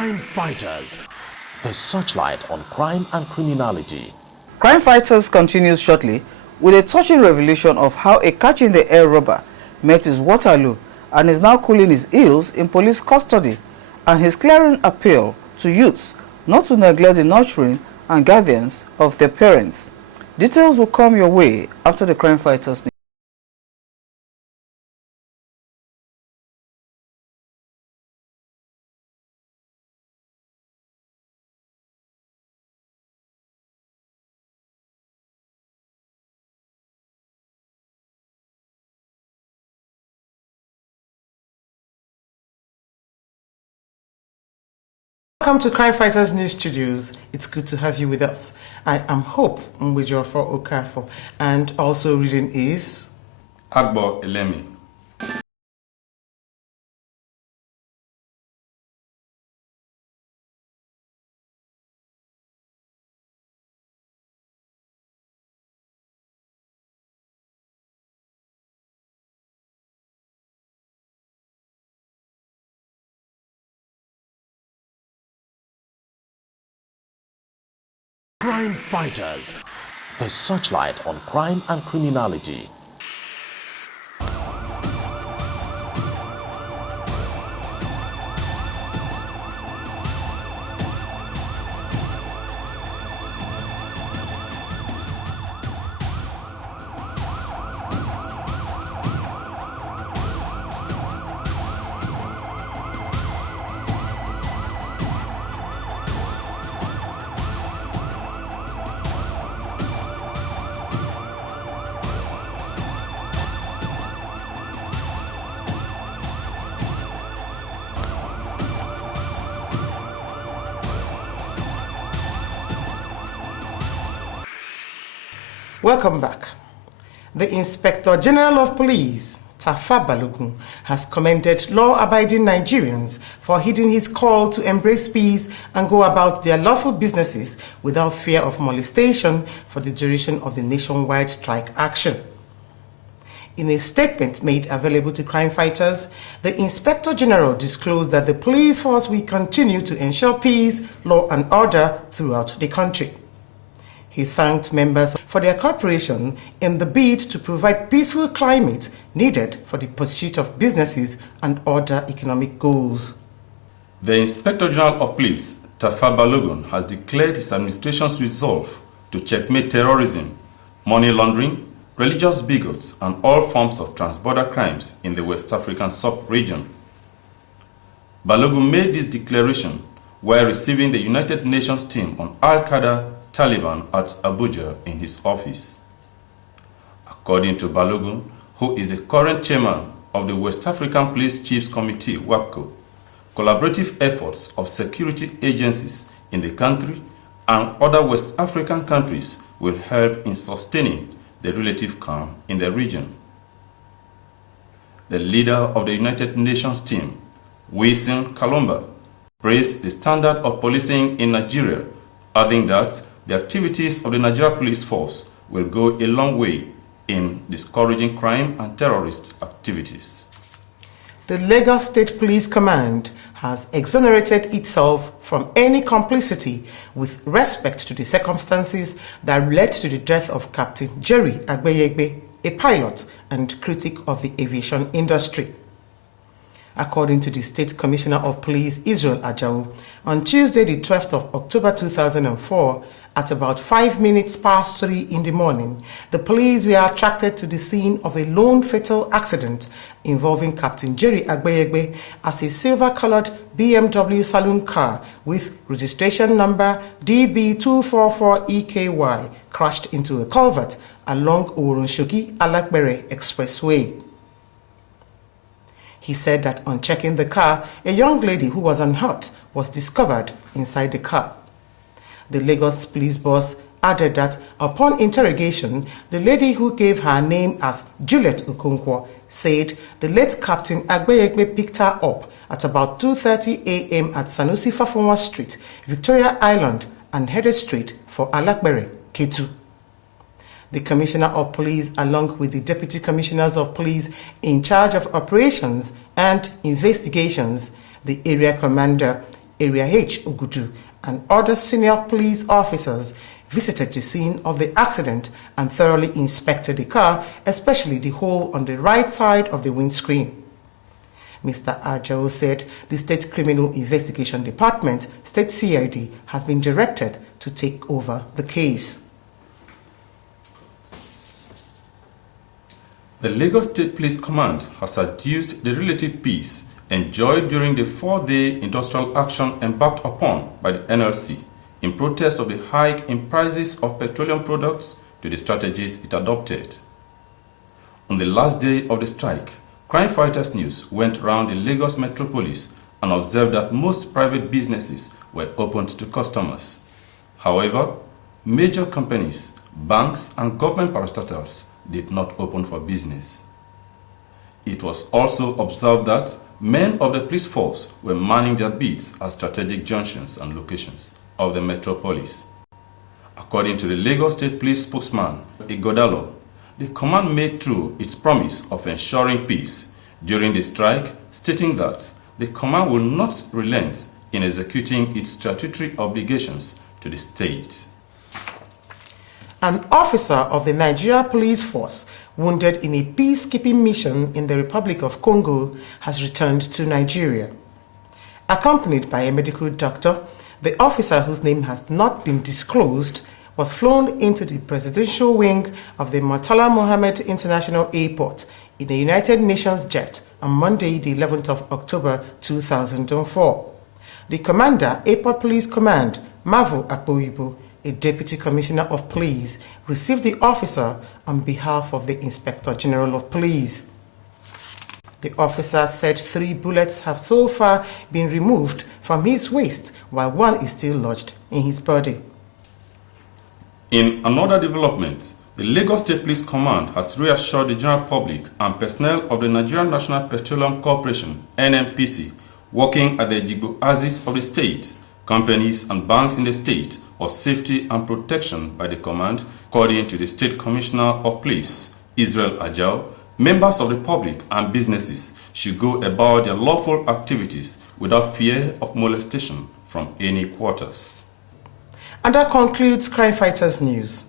Crime Fighters, the searchlight on crime and criminality. Crime Fighters continues shortly with a touching revelation of how a catch-in-the-air robber met his Waterloo and is now cooling his heels in police custody, and his clarion appeal to youths not to neglect the nurturing and guidance of their parents. Details will come your way after the Crime Fighters. Welcome to Crime Fighters News Studios. It's good to have you with us. I am Hope Mwijofo Okafo, and also reading is Agbeyegbe. Crime Fighters, the searchlight on crime and criminality. Welcome back. The Inspector General of Police, Tafa Balogun, has commended law-abiding Nigerians for heeding his call to embrace peace and go about their lawful businesses without fear of molestation for the duration of the nationwide strike action. In a statement made available to crime fighters, the Inspector General disclosed that the police force will continue to ensure peace, law and order throughout the country. He thanked members for their cooperation in the bid to provide peaceful climate needed for the pursuit of businesses and other economic goals. The Inspector General of Police, Tafa Balogun, has declared his administration's resolve to checkmate terrorism, money laundering, religious bigots, and all forms of transborder crimes in the West African sub-region. Balogun made this declaration while receiving the United Nations team on Al-Qaeda Taliban at Abuja in his office. According to Balogun, who is the current chairman of the West African Police Chiefs Committee, WAPCO, collaborative efforts of security agencies in the country and other West African countries will help in sustaining the relative calm in the region. The leader of the United Nations team, Wilson Kalumba, praised the standard of policing in Nigeria, adding that the activities of the Nigeria Police Force will go a long way in discouraging crime and terrorist activities. The Lagos State Police Command has exonerated itself from any complicity with respect to the circumstances that led to the death of Capt Jerry Agbeyegbe, a pilot and critic of the aviation industry. According to the State Commissioner of Police, Israel Ajao, on Tuesday, the 12th of October 2004, at about 5 minutes past 3 in the morning, the police were attracted to the scene of a lone fatal accident involving Capt Jerry Agbeyegbe as a silver-colored BMW saloon car with registration number DB244EKY crashed into a culvert along Oronshoki Alapere Expressway. He said that on checking the car, a young lady who was unhurt was discovered inside the car. The Lagos police boss added that upon interrogation, the lady who gave her name as Juliet Okonkwo said the late Captain Agbeyegbe picked her up at about 2:30 a.m. at Sanusi Fafonwa Street, Victoria Island, and headed straight for Alapere, Ketu. The Commissioner of Police, along with the Deputy Commissioners of Police in charge of operations and investigations, the area commander, Area H Ogudu, and other senior police officers visited the scene of the accident and thoroughly inspected the car, especially the hole on the right side of the windscreen. Mr. Ajao said the State Criminal Investigation Department, State CID, has been directed to take over the case. The Lagos State Police Command has adduced the relative peace enjoyed during the 4-day industrial action embarked upon by the NLC in protest of the hike in prices of petroleum products to the strategies it adopted. On the last day of the strike, CrimeFighters News went around the Lagos metropolis and observed that most private businesses were opened to customers. However, major companies, banks, and government parastatals did not open for business. It was also observed that men of the police force were manning their beats at strategic junctions and locations of the metropolis. According to the Lagos State Police spokesman, Igodalo, the command made true its promise of ensuring peace during the strike, stating that the command will not relent in executing its statutory obligations to the state. An officer of the Nigeria Police Force wounded in a peacekeeping mission in the Republic of Congo has returned to Nigeria. Accompanied by a medical doctor, the officer, whose name has not been disclosed, was flown into the presidential wing of the Murtala Mohammed International Airport in a United Nations jet on Monday, the 11th of October 2004. The commander, Airport Police Command, Mavu Akpoyibo, a deputy commissioner of police, received the officer on behalf of the Inspector General of Police. The officer said 3 bullets have so far been removed from his waist, while 1 is still lodged in his body. In another development, the Lagos State Police Command has reassured the general public and personnel of the Nigerian National Petroleum Corporation, NNPC, working at the Ejigbo axis of the state, companies and banks in the state, of safety and protection by the command. According to the State Commissioner of Police, Israel Ajao, members of the public and businesses should go about their lawful activities without fear of molestation from any quarters. And that concludes CrimeFighters News.